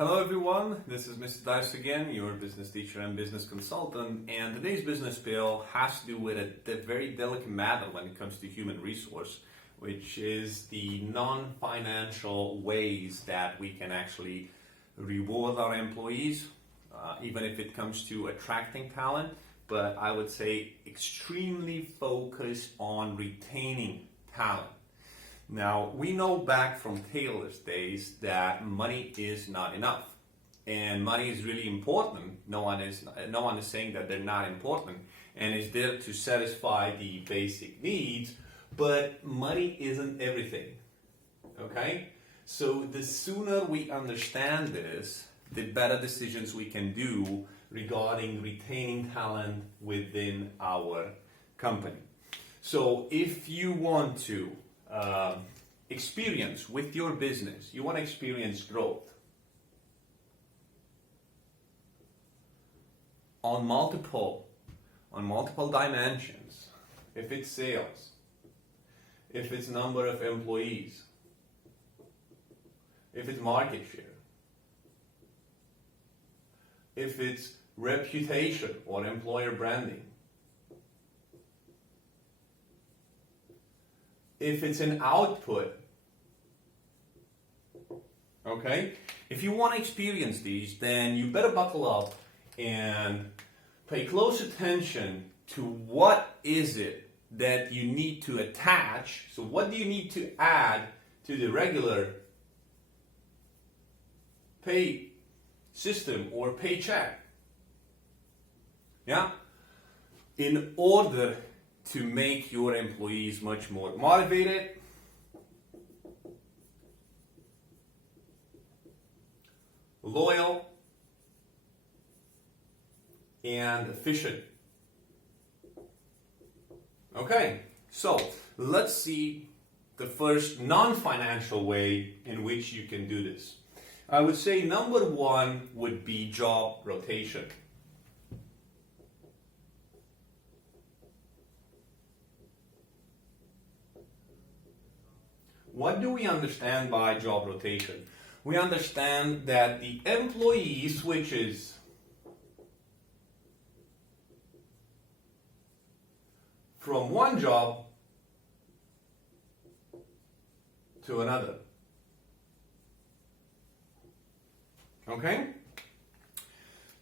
Hello everyone, this is Mr. Dice again, your business teacher and business consultant, and today's business spiel has to do with a very delicate matter when it comes to human resource, which is the non-financial ways that we can actually reward our employees, even if it comes to attracting talent, but I would say extremely focused on retaining talent. Now, we know back from Taylor's days that money is not enough, and money is really important. No one is saying that they're not important, and is there to satisfy the basic needs, but money isn't everything, okay? So the sooner we understand this, the better decisions we can do regarding retaining talent within our company. So if you want to experience with your business, you want to experience growth on multiple dimensions. If it's sales, if it's number of employees, if it's market share, if it's reputation or employer branding, if it's an output, okay? If you want to experience these, then you better buckle up and pay close attention to what is it that you need to attach. So what do you need to add to the regular pay system or paycheck? Yeah? In order to make your employees much more motivated, loyal, and efficient. Okay, so let's see the first non-financial way in which you can do this. I would say number one would be job rotation. What do we understand by job rotation? We understand that the employee switches from one job to another. Okay?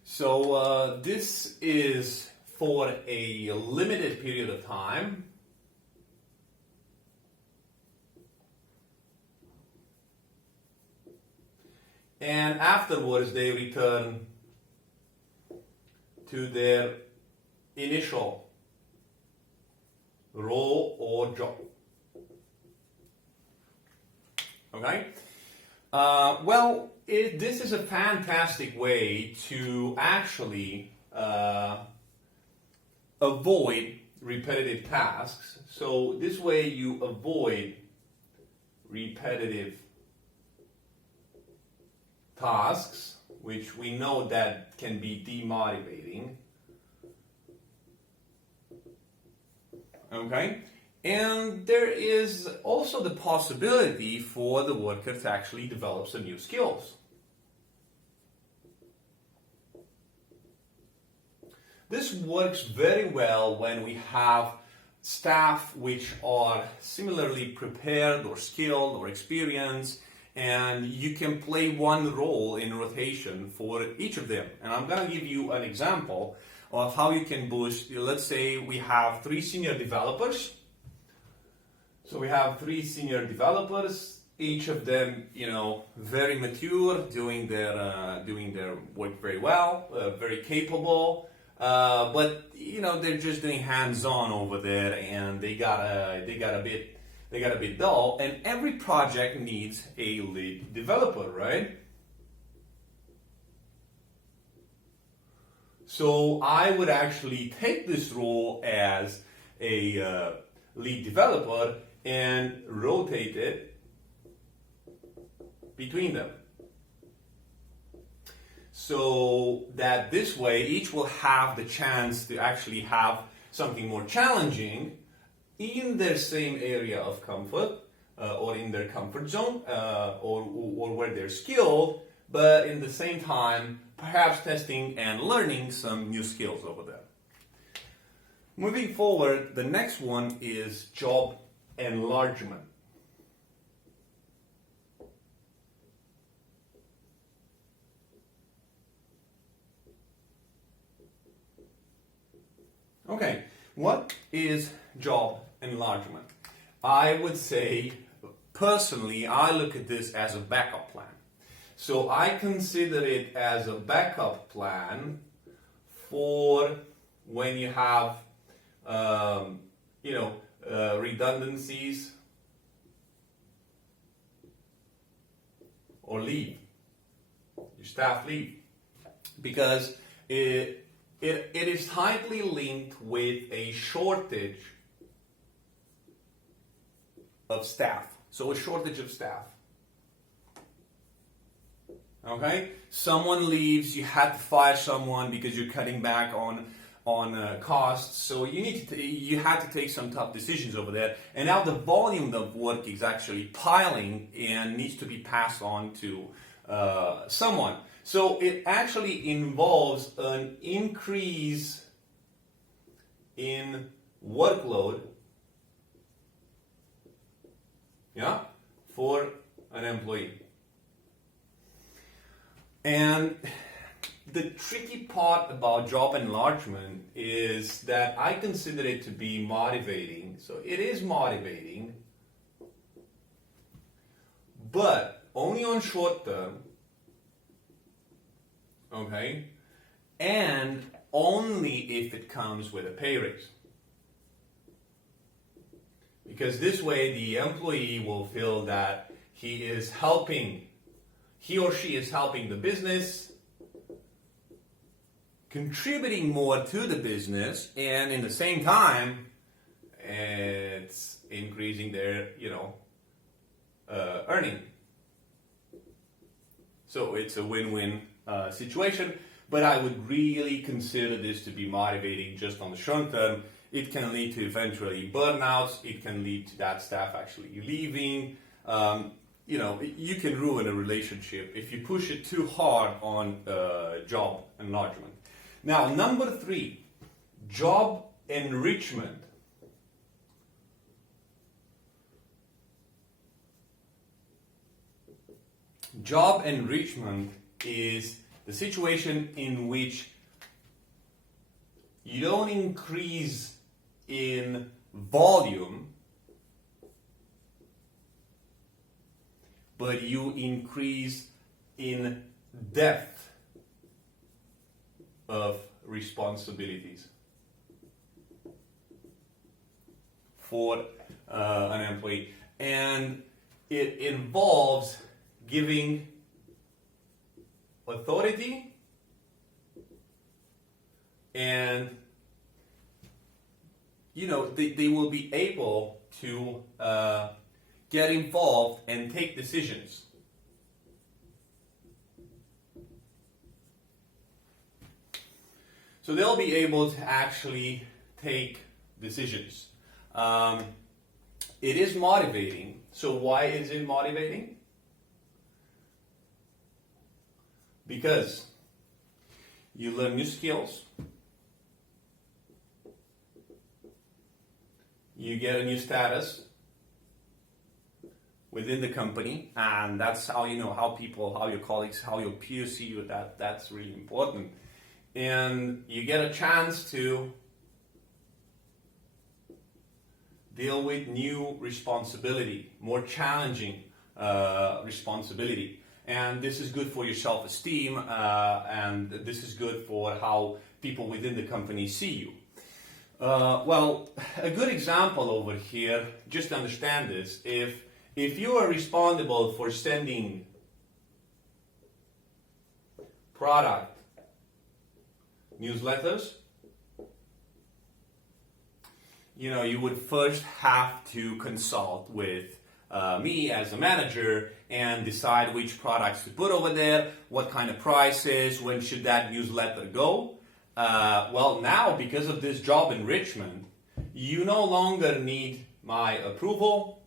So this is for a limited period of time. And afterwards, they return to their initial role or job. Okay? This is a fantastic way to actually avoid repetitive tasks. So this way you avoid repetitive tasks, which we know that can be demotivating. Okay? And there is also the possibility for the worker to actually develop some new skills. This works very well when we have staff which are similarly prepared or skilled or experienced, and you can play one role in rotation for each of them. And I'm going to give you an example of how you can boost. Let's say we have 3 senior developers. So we have 3 senior developers, each of them, very mature, doing their work very well, very capable. But they're just doing hands-on over there, and they got a bit dull, and every project needs a lead developer, right? So I would actually take this role as a lead developer and rotate it between them. So that this way each will have the chance to actually have something more challenging in their same area of comfort or in their comfort zone or where they're skilled, but in the same time, perhaps testing and learning some new skills over there. Moving forward, the next one is job enlargement. Okay, what is job enlargement? I would say, personally, I look at this as a backup plan. So I consider it as a backup plan for when you have, redundancies or leave, your staff leave, because it is tightly linked with a shortage of staff. So a shortage of staff. Okay, someone leaves, you had to fire someone because you're cutting back on costs. So you had to take some tough decisions over there, and now the volume of work is actually piling and needs to be passed on to someone. So it actually involves an increase in workload, for an employee. And the tricky part about job enlargement is that I consider it to be motivating. So it is motivating, but only on short term, okay? And only if it comes with a pay raise. Because this way the employee will feel that he or she is helping the business, contributing more to the business, and in the same time, it's increasing their, earning. So it's a win-win situation, but I would really consider this to be motivating just on the short term. It can lead to eventually burnouts. It can lead to that staff actually leaving. You can ruin a relationship if you push it too hard on job enlargement. Now, number 3, job enrichment. Job enrichment is the situation in which you don't increase in volume, but you increase in depth of responsibilities for an employee. And it involves giving authority and they will be able to get involved and take decisions. So they'll be able to actually take decisions. It is motivating. So why is it motivating? Because you learn new skills, you get a new status within the company, and that's how how people, how your colleagues, how your peers see you. That's really important. And you get a chance to deal with new responsibility, more challenging responsibility. And this is good for your self-esteem, and this is good for how people within the company see you. Well, a good example over here, just to understand this, if you are responsible for sending product newsletters, you would first have to consult with me as a manager and decide which products to put over there, what kind of prices, when should that newsletter go. Well, now, because of this job enrichment, you no longer need my approval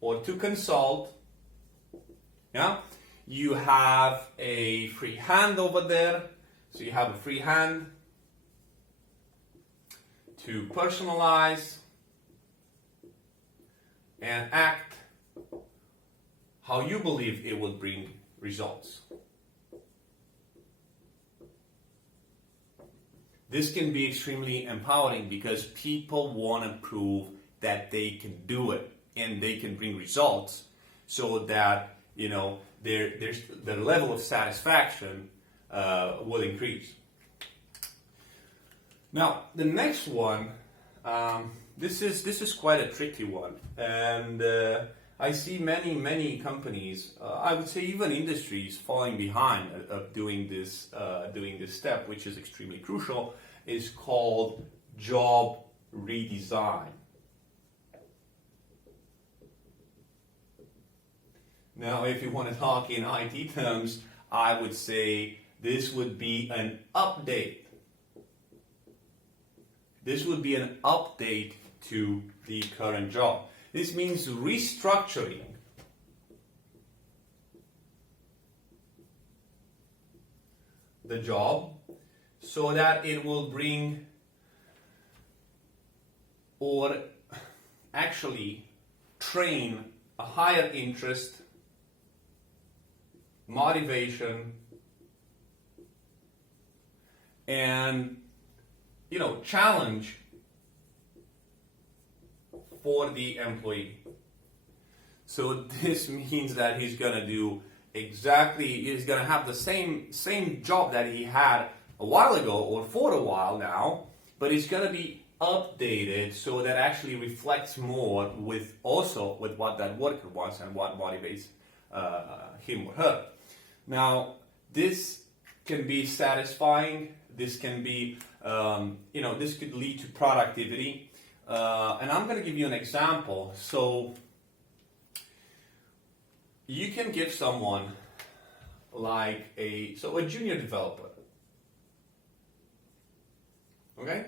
or to consult. you have a free hand over there. So you have a free hand to personalize and act how you believe it will bring results. This can be extremely empowering because people want to prove that they can do it and they can bring results, so that their level of satisfaction will increase. Now, the next one, this is quite a tricky one, and I see many companies, I would say even industries, falling behind of doing this step, which is extremely crucial. Is called job redesign. Now, if you want to talk in IT terms, I would say this would be an update. This would be an update to the current job. This means restructuring the job so that it will bring, or actually train, a higher interest, motivation, and challenge for the employee. So this means that he's going to have the same job that he had a while ago or for a while now, but it's going to be updated so that actually reflects more with what that worker wants and what motivates him or her. Now, this can be satisfying. This can be, this could lead to productivity. And I'm going to give you an example. So you can give someone like a junior developer, okay,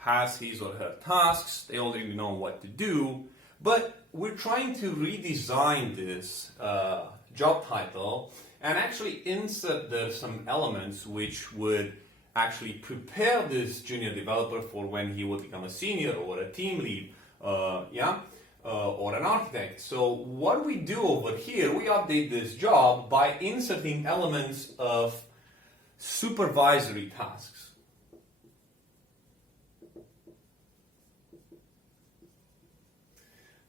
has his or her tasks. They already know what to do, but we're trying to redesign this job title and actually insert there some elements which would actually prepare this junior developer for when he will become a senior or a team lead, or an architect. So what we do over here, we update this job by inserting elements of supervisory tasks.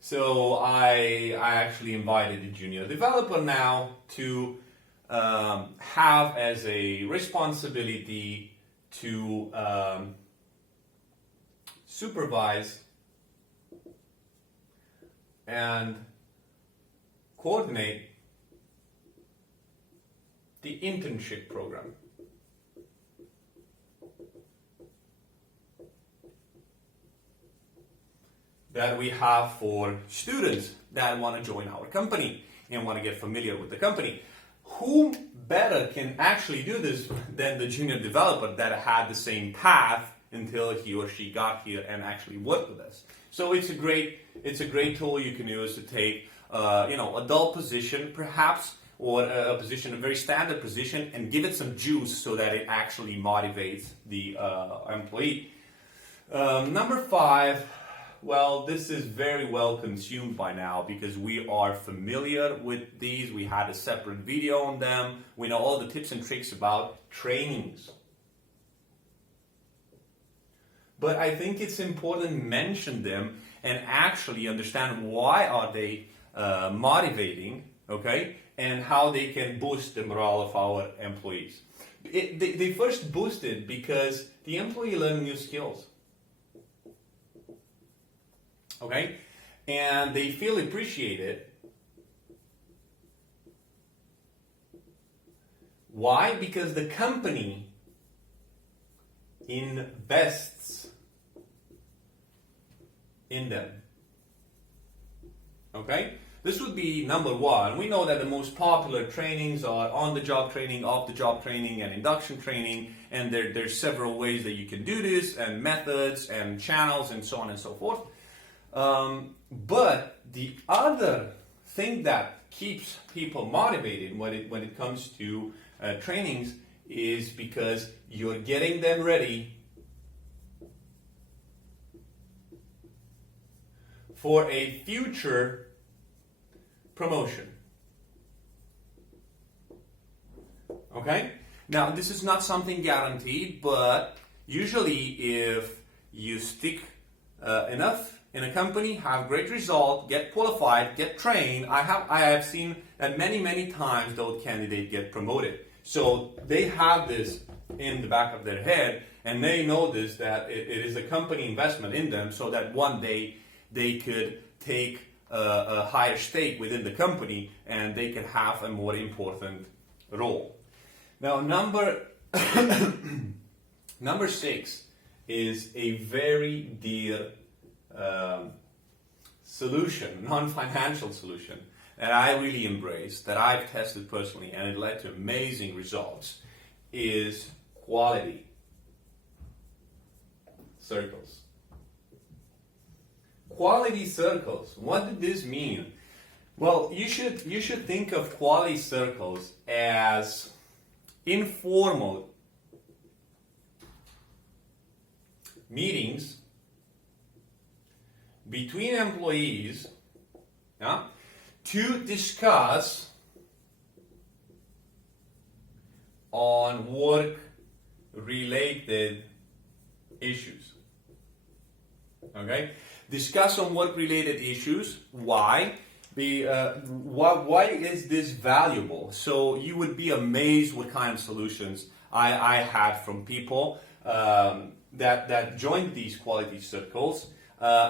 So I actually invited the junior developer now to have as a responsibility to supervise and coordinate the internship program. That we have for students that want to join our company and want to get familiar with the company. Who better can actually do this than the junior developer that had the same path until he or she got here and actually worked with us? So it's a great tool you can use to take a dull position perhaps, or a very standard position, and give it some juice so that it actually motivates the employee. Number 5. Well, this is very well consumed by now because we are familiar with these. We had a separate video on them. We know all the tips and tricks about trainings. But I think it's important to mention them and actually understand why are they motivating, okay, and how they can boost the morale of our employees. They first boost it because the employee learns new skills. Okay, and they feel appreciated. Why? Because the company invests in them. Okay, this would be number 1. We know that the most popular trainings are on-the-job training, off-the-job training, and induction training, and there's several ways that you can do this, and methods, and channels, and so on and so forth. But the other thing that keeps people motivated when it comes to trainings is because you're getting them ready for a future promotion. Okay? Now, this is not something guaranteed, but usually if you stick enough in a company, have great result, get qualified, get trained, I have seen that many times those candidates get promoted. So they have this in the back of their head, and they know this, that it is a company investment in them, so that one day they could take a higher stake within the company and they could have a more important role. Now, number 6 is a very dear solution, non-financial solution, that I really embrace, that I've tested personally, and it led to amazing results, is quality circles. Quality circles. What did this mean? Well, you should think of quality circles as informal meetings between employees, to discuss on work-related issues. Okay? Discuss on work-related issues. Why? Why is this valuable? So you would be amazed what kind of solutions I had from people that joined these quality circles.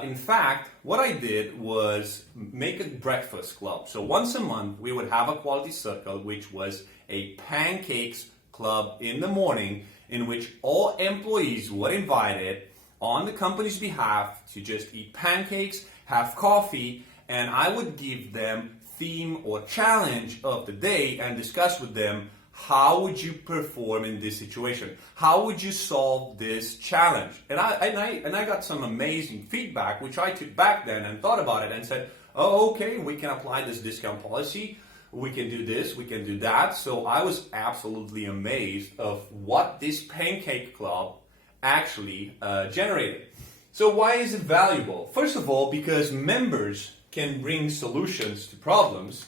In fact, what I did was make a breakfast club. So once a month, we would have a quality circle, which was a pancakes club in the morning, in which all employees were invited on the company's behalf to just eat pancakes, have coffee, and I would give them theme or challenge of the day and discuss with them, how would you perform in this situation? How would you solve this challenge? And I got some amazing feedback, which I took back then and thought about it and said, oh, okay, we can apply this discount policy. We can do this, we can do that. So I was absolutely amazed of what this pancake club actually generated. So why is it valuable? First of all, because members can bring solutions to problems.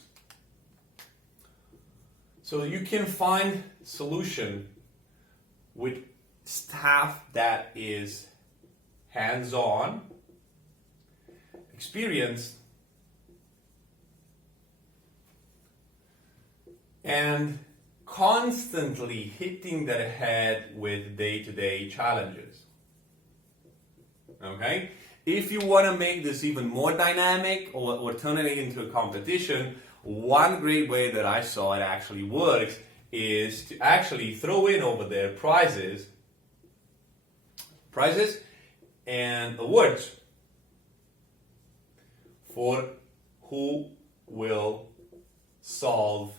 So you can find solution with staff that is hands-on, experienced, and constantly hitting their head with day-to-day challenges. Okay? If you want to make this even more dynamic or turn it into a competition, one great way that I saw it actually works is to actually throw in over there prizes and awards for who will solve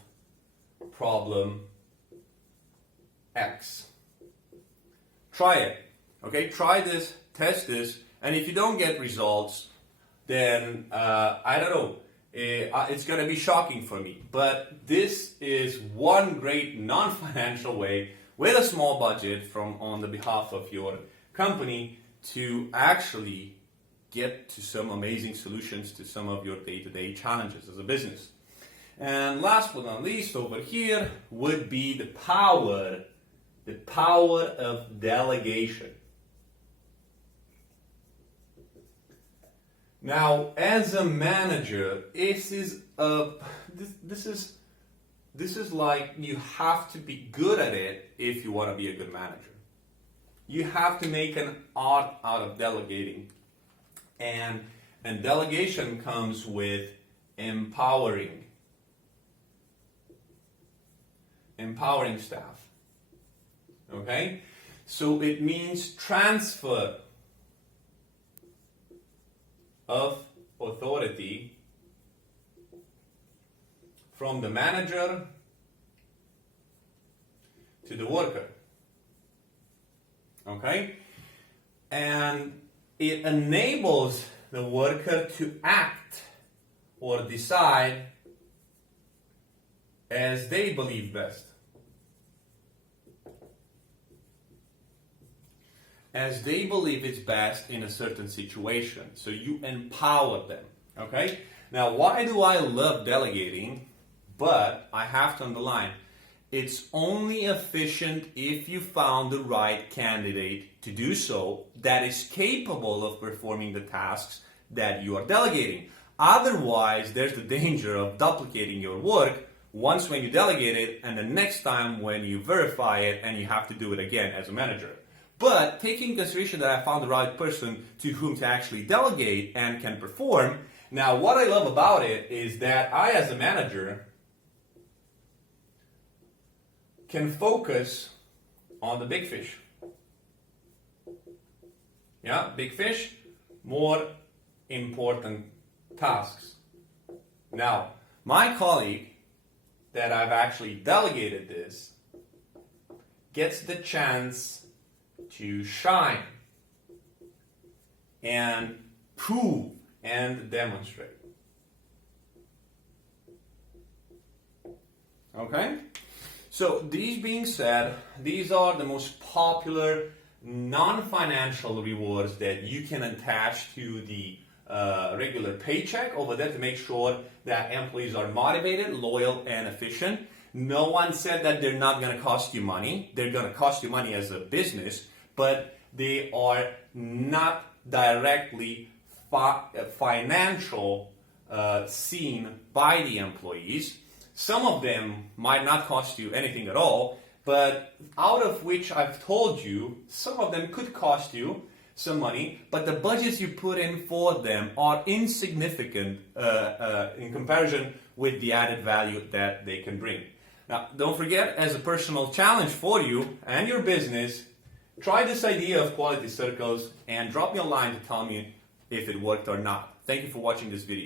problem X. Try it. Okay, try this, test this, and if you don't get results, then I don't know. It's going to be shocking for me. But this is one great non-financial way with a small budget on the behalf of your company to actually get to some amazing solutions to some of your day-to-day challenges as a business. And last but not least, over here would be the power of delegation. Now, as a manager, this is like you have to be good at it if you want to be a good manager. You have to make an art out of delegating, and delegation comes with empowering staff. Okay, so it means transfer of authority from the manager to the worker. Okay? And it enables the worker to act or decide as they believe best. As they believe it's best in a certain situation. So you empower them. Okay? Now, why do I love delegating? But I have to underline, it's only efficient if you found the right candidate to do so that is capable of performing the tasks that you are delegating. Otherwise, there's the danger of duplicating your work once when you delegate it and the next time when you verify it and you have to do it again as a manager. But taking into consideration that I found the right person to whom to actually delegate and can perform, now what I love about it is that I as a manager can focus on the big fish. Yeah, big fish, more important tasks. Now, my colleague that I've actually delegated this gets the chance to shine and prove and demonstrate. Okay? So these being said, these are the most popular non-financial rewards that you can attach to the regular paycheck over there to make sure that employees are motivated, loyal, and efficient. No one said that they're not going to cost you money. They're going to cost you money as a business, but they are not directly financial seen by the employees. Some of them might not cost you anything at all, but out of which I've told you, some of them could cost you some money, but the budgets you put in for them are insignificant in comparison with the added value that they can bring. Now, don't forget, as a personal challenge for you and your business, try this idea of quality circles and drop me a line to tell me if it worked or not. Thank you for watching this video.